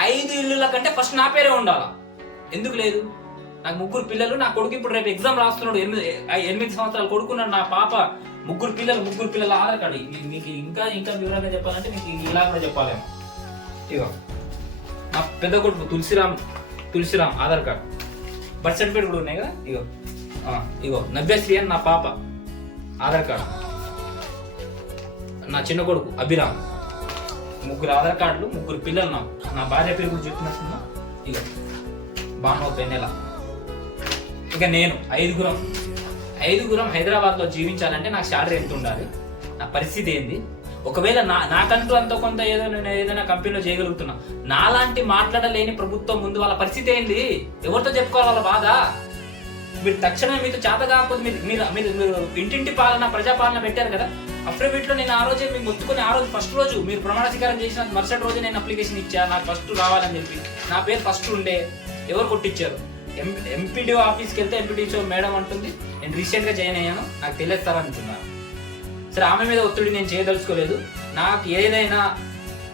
5 ఇల్లుల కంటే ఫస్ట్ నా పేరే ఉండాలా? ఎందుకు లేదు? నాకు 3 పిల్లలు, నా కొడుకు ఇప్పుడు రేపు ఎగ్జామ్ రాస్తున్నాడు, 8 సంవత్సరాలు కొడుకున్నాడు, నా పాప 3 పిల్లల ఆధార్ కార్డు. మీకు ఇంకా వివరంగా చెప్పాలంటే మీకు ఇలా కూడా చెప్పాలేమో. ఇగో నా పెద్ద కొడుకు Tulsiram Aadhaar card, birth certificate కూడా ఉన్నాయి కదా. ఇగో నవ్యశ్రీ అని నా పాప ఆధార్ కార్డు, నా చిన్న కొడుకు అభిరామ్, 3 ఆధార్ కార్డులు, 3 పిల్లలు. నా భార్య పేరు కూడా చెప్పినట్టున్నా. ఇక బానో పెన్నెల. ఇక నేను ఐదుగురం హైదరాబాద్లో జీవించాలంటే నాకు శాలరీ ఎంత ఉండాలి, నా పరిస్థితి ఏంది? ఒకవేళ నాకంటూ అంత కొంత ఏదైనా కంపెనీలో చేయగలుగుతున్నా, నాలాంటి మాట్లాడలేని ప్రభుత్వం ముందు వాళ్ళ పరిస్థితి ఏంది? ఎవరితో చెప్పుకోవాలి వాళ్ళ బాధ? మీరు తక్షణమే మీతో చేత కాకపోతే మీరు ఇంటింటి పాలన, ప్రజాపాలన పెట్టారు కదా. అఫిడవిట్ లో నేను ఆ రోజే మీకు మొత్తుకొని, ఆ రోజు ఫస్ట్ రోజు మీరు ప్రమాణ స్వీకారం చేసిన మరుసటి రోజే నేను అప్లికేషన్ ఇచ్చా, నాకు ఫస్ట్ రావాలని చెప్పి. నా పేరు ఫస్ట్ ఉండే, ఎవరు కొట్టించారు? ఎంపీడీఓ ఆఫీస్కి వెళ్తే ఎంపీడీఓ మేడం అంటుంది నేను రీసెంట్ గా జాయిన్ అయ్యాను, నాకు తెలియస్తారనుకున్నాను. సరే, ఆమె మీద ఒత్తిడి నేను చేయదలుచుకోలేదు. నాకు ఏదైనా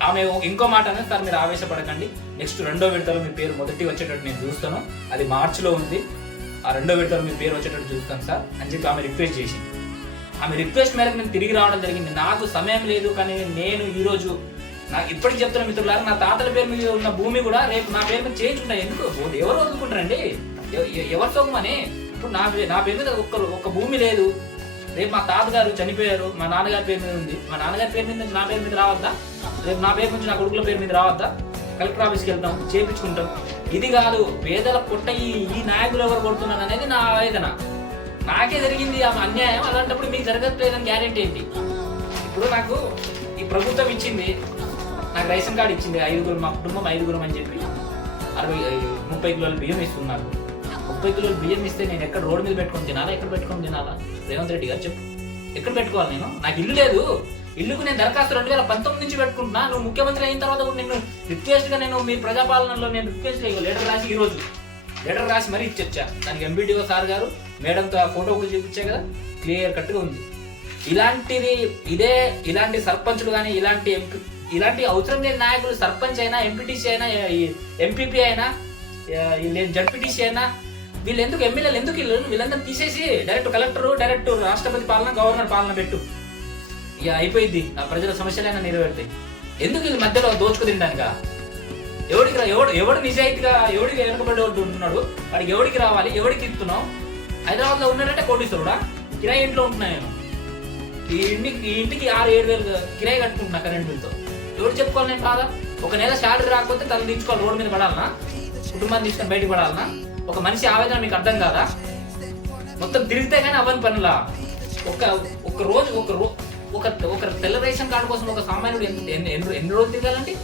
ఆమె ఇంకో మాట అనేది, సార్ మీరు ఆవేశపడకండి, నెక్స్ట్ 2వ విడతలో మీ పేరు మొదటి వచ్చేటట్టు నేను చూస్తాను, అది మార్చిలో ఉంది, ఆ 2వ విడతలో మీ పేరు వచ్చేటట్టు చూస్తాను సార్ అని చెప్పి ఆమె రిక్వెస్ట్ చేసింది. ఆమె రిక్వెస్ట్ మేరకు నేను తిరిగి రావడం జరిగింది. నాకు సమయం లేదు, కానీ నేను ఈరోజు నాకు ఇప్పటికి చెప్తున్న మిత్రులారా, నా తాతల పేరు మీద ఉన్న భూమి కూడా రేపు నా పేరు మీద చేయించుకుంటాను. ఎందుకు? ఎవరు వదులుకుంటారండి? ఎవరి సొమ్మని? ఇప్పుడు నా పేరు మీద ఒక్క భూమి లేదు. రేపు మా తాతగారు చనిపోయారు, మా నాన్నగారి పేరు మీద ఉంది, మా నాన్నగారి పేరు మీద నా పేరు మీద రావద్దా? రేపు నా పేరు నుంచి నా కొడుకుల పేరు మీద రావద్దా? కలెక్టర్ ఆఫీస్కి వెళ్తాం, చేయించుకుంటాం. ఇది కాదు, పేదల పుట్ట ఈ నాయకులు ఎవరు కొడుతున్నారు అనేది నా ఆవేదన. నాకే జరిగింది ఆ అన్యాయం, అలాంటప్పుడు మీకు జరగట్లేదని గ్యారెంటీ ఏంటి? ఇప్పుడు నాకు ఈ ప్రభుత్వం ఇచ్చింది, నాకు రేషన్ కార్డు ఇచ్చింది, మా కుటుంబం 5 అని చెప్పి 30 కిలోల బియ్యం ఇస్తున్నారు. 30 కిలోల బియ్యం ఇస్తే నేను ఎక్కడ రోడ్డు మీద పెట్టుకొని తినాలా, ఎక్కడ పెట్టుకొని తినాలా? రేవంత్ రెడ్డి గారు చెప్పు, ఎక్కడ పెట్టుకోవాలి? నేను నాకు ఇల్లు లేదు. ఇల్లుకు నేను దరఖాస్తు 2019 నుంచి పెట్టుకుంటున్నా. నువ్వు ముఖ్యమంత్రి అయిన తర్వాత కూడా నేను రిక్వెస్ట్ గా మీ ప్రజాపాలనలో నేను రిక్వెస్ట్ లెటర్ రాసి, ఈ రోజు లెటర్ రాసి మరీ ఇచ్చొచ్చా. దానికి ఎంపీడీఓ సార్ గారు మేడంతో ఆ ఫోటో కూడా చూపించా కదా, క్లియర్ కట్ గా ఉంది. ఇలాంటి సర్పంచులు కానీ, ఇలాంటి అవసరం లేని నాయకులు, సర్పంచ్ అయినా, ఎంపీటీసీ అయినా, ఎంపీపీ అయినా, జడ్పీటీసీ అయినా, వీళ్ళు ఎందుకు, ఎమ్మెల్యేలు ఎందుకు వీళ్ళందరూ తీసేసి డైరెక్ట్ కలెక్టర్, డైరెక్ట్ రాష్ట్రపతి పాలన, గవర్నర్ పాలన పెట్టు, ఇక అయిపోయింది. ఆ ప్రజల సమస్యలైనా నెరవేరుతాయి. ఎందుకు వీళ్ళు మధ్యలో దోచుకు తినడానికా? ఎవడు నిజాయితీగా, ఎవడికి వెనుకబడి ఉంటున్నాడు, వాడికి ఎవడికి రావాలి, ఎవడికి ఇస్తున్నావు? హైదరాబాద్ లో ఉన్నాడంటే కోటీశ్వరుడా? కిరాయి ఇంట్లో ఉంటున్నా నేను, ఈ ఇంటికి 6-7 వేలు కిరాయి కట్టుకుంటున్నా కరెంట్ బిల్తో. ఎవరు చెప్పుకోవాలి నేను కాదా? ఒక నెల శాలరీ రాకపోతే తను దించుకోవాలి, రోడ్డు మీద పడాలనా? కుటుంబాన్ని తీసుకొని బయటకు పడాలనా? ఒక మనిషి ఆవేదన మీకు అర్థం కాదా? మొత్తం తిరిగితే కానీ అవ్వని పనులా. ఒక రోజు ఒక తెల్ల రేషన్ కార్డు కోసం ఒక సామాన్యుడు ఎన్ని రోజులు తిరగాలండి?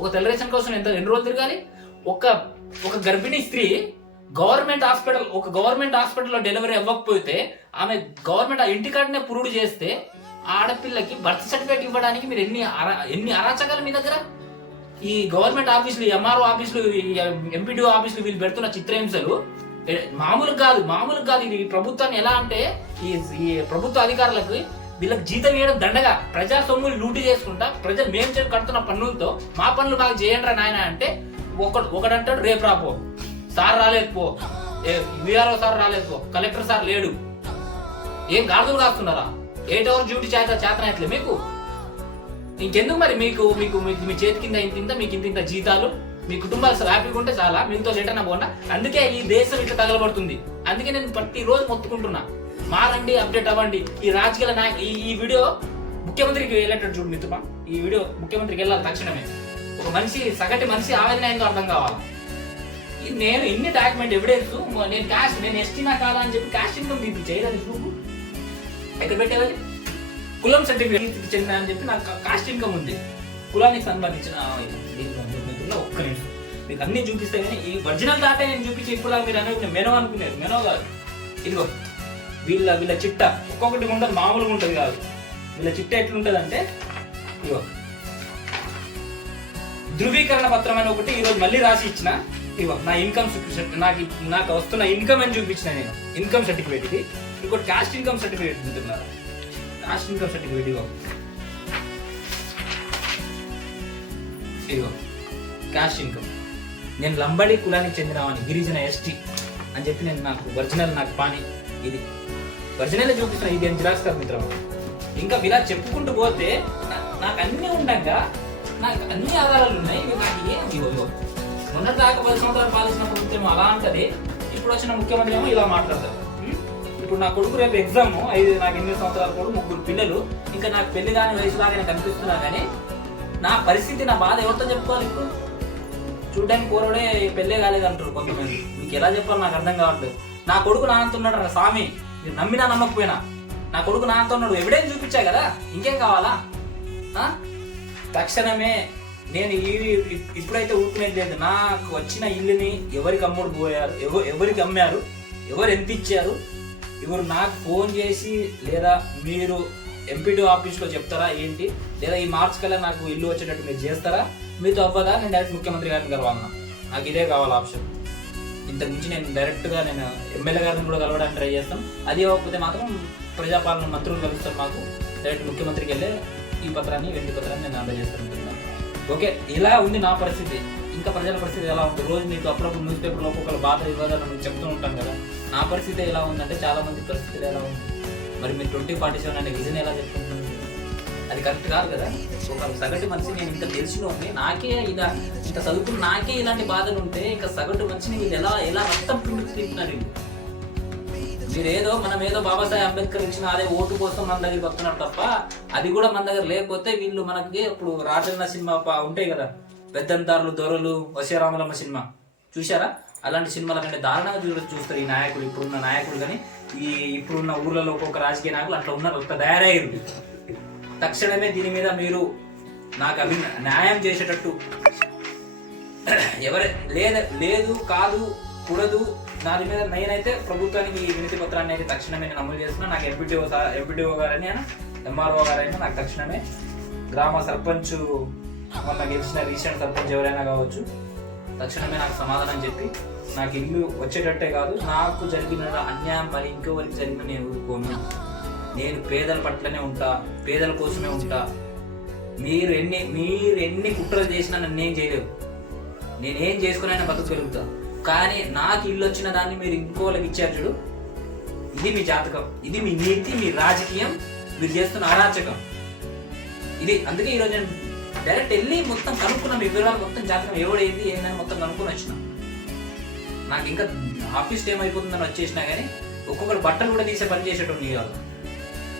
ఒక తెల్ల రేషన్ కోసం ఎన్ని రోజులు తిరగాలి? ఒక గర్భిణీ స్త్రీ గవర్నమెంట్ హాస్పిటల్లో డెలివరీ అవ్వకపోతే, ఆమె గవర్నమెంట్ ఇంటికాడనే పురుడు చేస్తే, ఆడపిల్లకి బర్త్ సర్టిఫికేట్ ఇవ్వడానికి మీరు ఎన్ని అరాచకాలు మీ దగ్గర? ఈ గవర్నమెంట్ ఆఫీసులు, ఎంఆర్ఓ ఆఫీసులు, ఎంపీడీఓ ఆఫీసులు వీళ్ళు పెడుతున్న చిత్రహింసలు మామూలుగా కాదు. ఇది ప్రభుత్వాన్ని ఎలా అంటే, ఈ ప్రభుత్వ అధికారులకు వీళ్ళకి జీతం ఇవ్వడం దండగా, ప్రజా సొమ్ములు లూటీ చేసుకుంటా, ప్రజలు మేము కడుతున్న పన్నులతో మా పనులు బాగా చేయండి రా నాయన అంటే, ఒకడంటాడు రేపు రాపో, సార్ రాలేదు పో, విఆర్ఓ సార్ రాలేదు పో, కలెక్టర్ సార్ లేడు. ఏం గాడుదలు కాస్తున్నారా? 8 hours డ్యూటీ చేతనట్లే మీకు? ఇంకెందుకు మరి? మీకు మీ చేతి కింద ఇంత, మీకు ఇంత జీతాలు, మీ కుటుంబాలు హ్యాపీగా ఉంటే చాలా, మీతో లేటన్నా పోండా. అందుకే ఈ దేశం ఇట్లా తగలబడుతుంది. అందుకే నేను ప్రతిరోజు మొత్తుకుంటున్నా, మారండి, అప్డేట్ అవ్వండి. ఈ రాజకీయ నాయకు ఈ వీడియో ముఖ్యమంత్రికి వెళ్ళేటట్టు చూడు మిత్రమా. ఈ వీడియో ముఖ్యమంత్రికి వెళ్ళాలి తక్షణమే. ఒక మనిషి, సగటు మనిషి ఆవేదన ఏందో అర్థం కావాలి. నేను ఇన్ని డాక్యుమెంట్ ఎవిడెన్స్, నేను ఎస్టీనా కాదా అని చెప్పి కాస్ట్ ఇన్కమ్ తీపించేది ప్రూఫ్ ఎక్కడ పెట్టేది? కులం సర్టిఫికేట్ చెందిన అని చెప్పి నాకు కాస్ట్ ఇన్కమ్ ఉంది, కులానికి సంబంధించిన. ఒక్క నిమిషం మీకు అన్ని చూపిస్తే కానీ, ఈ ఒరిజినల్ డాటా నేను చూపించి ఇప్పుడు మీరు అనేది మెనో అనుకున్నారు. మెనో కాదు, ఇదిగో వీళ్ళ చిట్ట ఒక్కొక్కటి ఉంటుంది, మామూలుగా ఉంటుంది కాదు. వీళ్ళ చిట్ట ఎట్లుంటుంది అంటే, ఇదిగో ధృవీకరణ పత్రం అని ఒకటి ఈరోజు మళ్ళీ రాసి ఇచ్చిన. ఇదిగో నా ఇన్కమ్ నాకు వస్తున్న ఇన్కమ్ అని చూపించిన నేను, ఇన్కమ్ సర్టిఫికేట్. ఇది ఇంకోటి కాస్ట్ ఇన్కమ్ సర్టిఫికేట్ ఉంటున్నారు. కాస్ట్ ఇన్కమ్ సర్టిఫికేట్ ఇవ్వ ఇదిగో క్యాష్ ఇన్కమ్, నేను లంబడి కులానికి చెందినవాడిని, గిరిజన ఎస్టీ అని చెప్పి నేను నాకు ఒరిజినల్ నాకు పాని ఇది ఒరిజినల్ చూపిస్తున్నా. ఇది నేను జిరాక్స్ కాదు మిత్రం. ఇంకా ఇలా చెప్పుకుంటూ పోతే నాకు అన్నీ ఉండగా నాకు అన్ని ఆధారాలు ఉన్నాయి. నాకు ఇగో మొన్నటి దాకా 10 సంవత్సరాలు పాలించిన ప్రభుత్వం అలా అంటది, ఇప్పుడు వచ్చిన ముఖ్యమంత్రి ఏమో ఇలా మాట్లాడతారు. ఇప్పుడు నా కొడుకు రేపు ఎగ్జామ్, నాకు 8 సంవత్సరాల కొడుకు, 3 పిల్లలు, ఇంకా నాకు పెళ్లి కాని వయసులాగానే కనిపిస్తున్నా కానీ నా పరిస్థితి, నా బాధ ఎవరితో చెప్పుకోవాలి? ఇప్పుడు చూడ్డానికి పోరాడే పెళ్ళే కాలేదంటారు కొంతమంది. మీకు ఎలా చెప్పాలి నాకు అర్థం కావట్లేదు. నా కొడుకు నాన్నతున్నాడు రా స్వామి, మీరు నమ్మినా నమ్మకపోయినా నా కొడుకు నాన్నతో ఉన్నాడు, ఎవిడెన్స్ చూపించా కదా, ఇంకేం కావాలా? తక్షణమే నేను ఇప్పుడైతే ఊరుకునేది లేదు. నాకు వచ్చిన ఇల్లుని ఎవరికి అమ్ముడు పోయారు, ఎవరికి అమ్మారు, ఎవరు ఎంత ఇచ్చారు, ఎవరు నాకు ఫోన్ చేసి లేదా మీరు ఎంపీడీ ఆఫీస్లో చెప్తారా ఏంటి, లేదా ఈ మార్చ్ కల్లా నాకు ఇల్లు వచ్చేటట్టు మీరు చేస్తారా, మీతో అవ్వదా, నేను డైరెక్ట్ ముఖ్యమంత్రి గారిని కలవాలన్నా, నాకు ఇదే కావాలి ఆప్షన్. ఇంతకు మించి నేను డైరెక్ట్గా నేను ఎమ్మెల్యే గారిని కూడా కలవడానికి ట్రై చేస్తాం. అది అవ్వకపోతే మాత్రం ప్రజాపాలన మంత్రులు కలుస్తాం, మాకు డైరెక్ట్ ముఖ్యమంత్రికి వెళ్ళే ఈ పత్రాన్ని వెండి పత్రాన్ని నేను అందజేస్తాను. ఓకే, ఇలా ఉంది నా పరిస్థితి. ఇంకా ప్రజల పరిస్థితి ఎలా ఉంది? రోజు మీకు అప్పుడప్పుడు న్యూస్ పేపర్లో ఒక్కొక్కరు బాధ వివాదాలు మీకు చెప్తూ ఉంటాం కదా. నా పరిస్థితి ఎలా ఉందంటే చాలా మంది పరిస్థితులు ఎలా ఉంది. మరి మీరు 2047 అనే విజన్ ఎలా చెప్పుకుంటున్నారు? అది కరెక్ట్ కాదు కదా. ఒక సగటు మనిషి, నేను ఇంత తెలిసినోని, నాకే ఇలా ఇంత చదువుకుని నాకే ఇలాంటి బాధలు ఉంటే ఇంకా సగటు మనిషిని వీళ్ళు ఎలా రక్తం పిండుతున్నారు? మీరు మనం ఏదో బాబాసాహెబ్ అంబేద్కర్ ఇచ్చిన అదే ఓటు కోసం మన దగ్గరికి వస్తున్నారు తప్ప, అది కూడా మన దగ్గర లేకపోతే వీళ్ళు మనకి ఇప్పుడు రాజన్న సినిమా ఉంటాయి కదా, పెద్దంతారులు దొరలు, వశీరాములమ్మ సినిమా చూసారా? అలాంటి సినిమాల కంటే దారుణంగా చూస్తారు ఈ నాయకులు, ఇప్పుడున్న నాయకులు. కానీ ఇప్పుడున్న ఊర్లలో ఒక్కొక్క రాజకీయ నాయకులు అట్లా ఉన్నారు, ఒక తయారయ్యారు. తక్షణమే దీని మీద మీరు నాకు న్యాయం చేసేటట్టు లేదు కాదు కూడదు, దాని మీద నేనైతే ప్రభుత్వానికి ఈ వినతి పత్రాన్ని అయితే తక్షణమే నేను అమలు చేస్తున్నా. నాకు ఎంపీడీఓ గారని ఎంఆర్ఓ గారైనా నాకు తక్షణమే, గ్రామ సర్పంచ్ మొన్న గెలిచిన రీసెంట్ సర్పంచ్ ఎవరైనా కావచ్చు, తక్షణమే నాకు సమాధానం చెప్పి నాకు ఇల్లు వచ్చేటట్టే కాదు, నాకు జరిగిన అన్యాయం మరి ఇంకోవరికి జరిగిన నేను ఊరుకోను. నేను పేదల పట్లనే ఉంటా, పేదల కోసమే ఉంటా. మీరు ఎన్ని కుట్రలు చేసినా నన్ను ఏం చేయలేవు, నేనేం చేసుకునైనా బతకగలుగుతా. కానీ నాకు ఇల్లు వచ్చిన దాన్ని మీరు ఇంకోళ్ళకి ఇచ్చారు చూడు, ఇది మీ జాతకం, ఇది మీ నీతి, మీ రాజకీయం, మీరు చేస్తున్న అరాచకం ఇది. అందుకే ఈరోజు నేను డైరెక్ట్ వెళ్ళి మొత్తం కనుక్కున్నా, మీ వివరాలు మొత్తం జాతకం ఎవడేంది ఏందని మొత్తం కనుక్కొని వచ్చిన. నాకు ఇంకా ఆఫీస్ టైం అయిపోతుందని వచ్చేసినా కానీ ఒక్కొక్కరు బట్టలు కూడా తీసే పని చేసేటప్పుడు కాదు.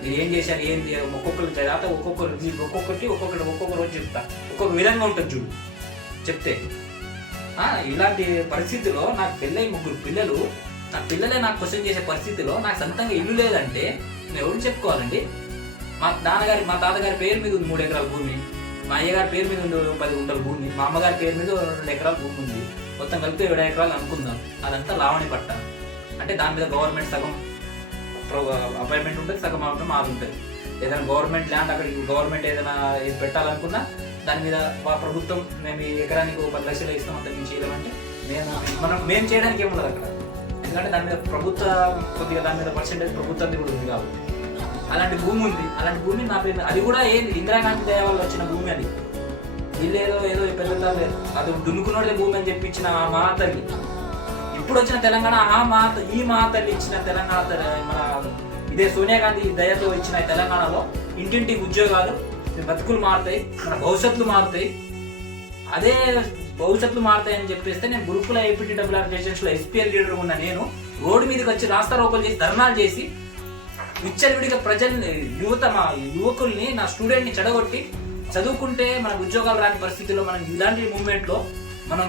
మీరు ఏం చేశారు ఏంటి ఒక్కొక్కరు జాతకం ఒక్కొక్కటి ఒక్కొక్క రోజు చెప్తా, ఒక్కొక్క విధంగా ఉంటుంది చూడు చెప్తే. ఇలాంటి పరిస్థితిలో నాకు పెళ్ళై 3 పిల్లలు, నా పిల్లలే నాకు క్వశ్చన్ చేసే పరిస్థితిలో నాకు సొంతంగా ఇల్లు లేదంటే నేను ఎవరు చెప్పుకోవాలండి? మా తాతగారి పేరు మీద ఉంది 3 ఎకరాల భూమి, మా అయ్యగారి పేరు మీద ఉంది 10 గుంటల భూమి, మా అమ్మగారి పేరు మీద 2 ఎకరాల భూమి ఉంది, మొత్తం కలిపి 7 ఎకరాలు అనుకుందాం. అదంతా లావణి పట్ట అంటే దాని మీద గవర్నమెంట్ సగం అపాయింట్మెంట్ ఉంటుంది, సగం అవటం మాది ఉంటుంది. ఏదైనా గవర్నమెంట్ ల్యాండ్ అక్కడ గవర్నమెంట్ ఏదైనా పెట్టాలనుకున్నా దాని మీద ప్రభుత్వం మేము ఈ ఎకరానికి 10 లక్షలు ఇస్తాం, అంత మేము చేయలేమంటే మేము చేయడానికి ఏముండదు అక్కడ. ఎందుకంటే దాని మీద కొద్దిగా దాని మీద పర్సెంటేజ్ ప్రభుత్వానికి కూడా ఉంది కాబట్టి అలాంటి భూమి ఉంది. అలాంటి భూమి నా పేరు, అది కూడా ఏంది ఇందిరాగాంధీ దయ వల్ల వచ్చిన భూమి. అది వీళ్ళు ఏదో పెద్ద లేదు, అది దున్నుకున్నదే భూమి అని చెప్పి ఇచ్చిన మా తల్లి. ఇప్పుడు వచ్చిన తెలంగాణ ఈ మహాతల్లి ఇచ్చిన తెలంగాణ, మన ఇదే సోనియా గాంధీ దయతో ఇచ్చిన తెలంగాణలో ఇంటింటికి ఉద్యోగాలు, బతుకులు మారుతాయి, మన భవిష్యత్తులు మారుతాయి. అదే భవిష్యత్తులు మారుతాయి అని చెప్పేస్తే నేను గురుకుల ఏపీటీడబ్ల్యూఆర్ ఎస్పీఎల్ లీడర్ ఉన్న నేను రోడ్డు మీదకి వచ్చి రాస్తారోకోలు చేసి ధర్నాలు చేసి విచ్చలవిడిగా ప్రజల్ని మా యువకుల్ని, నా స్టూడెంట్ని చెడగొట్టి చదువుకుంటే మనకు ఉద్యోగాలు రాని పరిస్థితుల్లో మనం ఇలాంటి మూవ్మెంట్లో మనం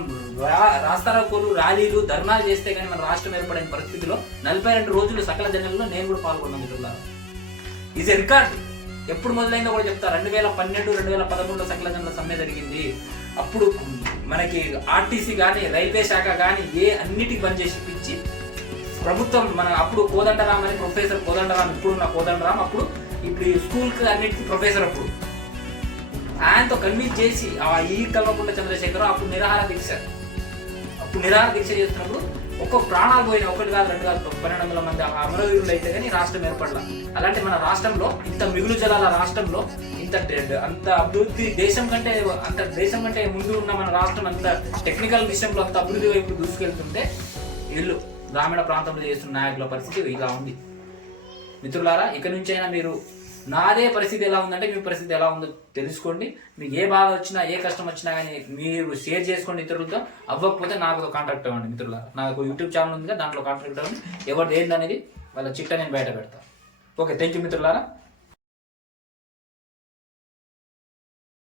రాస్తారోకోలు, ర్యాలీలు, ధర్నాలు చేస్తే కానీ మన రాష్ట్రం ఏర్పడిన పరిస్థితిలో 42 రోజులు సకల జనాల్లో నేను కూడా పాల్గొన్నాను మిత్రులారా. ఇది రికార్డ్. ఎప్పుడు మొదలైందో కూడా చెప్తా. 2012, 2013లో సకల జనుల సమ్మె జరిగింది. అప్పుడు మనకి ఆర్టీసీ కానీ రైల్వే శాఖ కానీ అన్నిటికీ బంద్ చేసి పిచ్చి ప్రభుత్వం మన అప్పుడు కోదండరామ్ అని ప్రొఫెసర్ కోదండరామ్, ఇప్పుడున్న కోదండరామ్, ఇప్పుడు స్కూల్కి అన్నిటికీ ప్రొఫెసర్, ఆయనతో కన్విన్స్ చేసి ఈ కల్వకుంట్ల చంద్రశేఖర్ అప్పుడు నిరాహార దీక్ష చేస్తున్నప్పుడు ఒక్కొక్క ప్రాణాలు పోయిన, 1 కాదు 2 కాదు 1200 మంది అమరవీరులు అయితే కానీ రాష్ట్రం ఏర్పడాల. అలాంటి మన రాష్ట్రంలో ఇంత మిగులు జలాల రాష్ట్రంలో ఇంత అంత అభివృద్ధి దేశం కంటే ముందు ఉన్న మన రాష్ట్రం అంత టెక్నికల్ విషయంలో అంత అభివృద్ధి వైపు దూసుకెళ్తుంటే వీళ్ళు గ్రామీణ ప్రాంతంలో చేస్తున్న నాయకుల పరిస్థితి ఇలా ఉంది. మిత్రులారా, ఇక నుంచైనా మీరు నాదే పరిస్థితి ఎలా ఉందంటే మీ పరిస్థితి ఎలా ఉందో తెలుసుకోండి. మీకు ఏ బాధ వచ్చినా ఏ కష్టం వచ్చినా కానీ మీరు షేర్ చేసుకోండి ఇతరులతో. అవ్వకపోతే నాకు కాంటాక్ట్ అవ్వండి మిత్రులారా. నాకు యూట్యూబ్ ఛానల్ ఉంది, దాంట్లో కాంటాక్ట్ అవ్వండి. ఎవరిది ఏందనేది వాళ్ళ చిట్ట నేను బయట పెడతాను. ఓకే, థ్యాంక్ యూ మిత్రులారా.